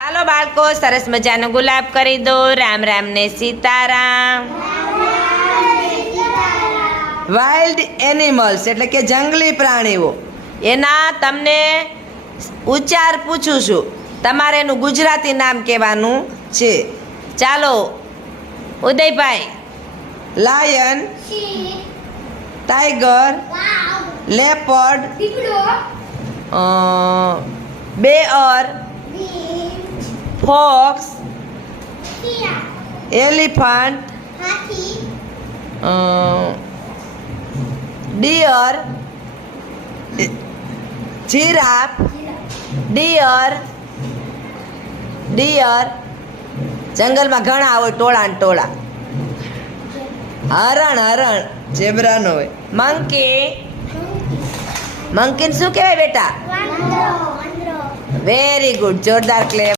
હાલો બાળકો, સરસ મજાનો ગુલાબ કરી દો. રામ રામ ને સીતારામ. વાઇલ્ડ એનિમલ્સ એટલે કે જંગલી પ્રાણીઓ, એના તમને ઉચ્ચાર પૂછું છું. તમારે એનું ગુજરાતી નામ કહેવાનું છે. ચાલો Udaybhai. Lion, tiger, leopard, bear, fox, elephant, deer, giraffe, deer. જંગલમાં ઘણા હોય, ટોળા ને ટોળા. હરણ ઝેબ્રા નો હોય. મંકીને શું કહેવાય બેટા? વેરી ગુડ, જોરદાર ક્લેપ.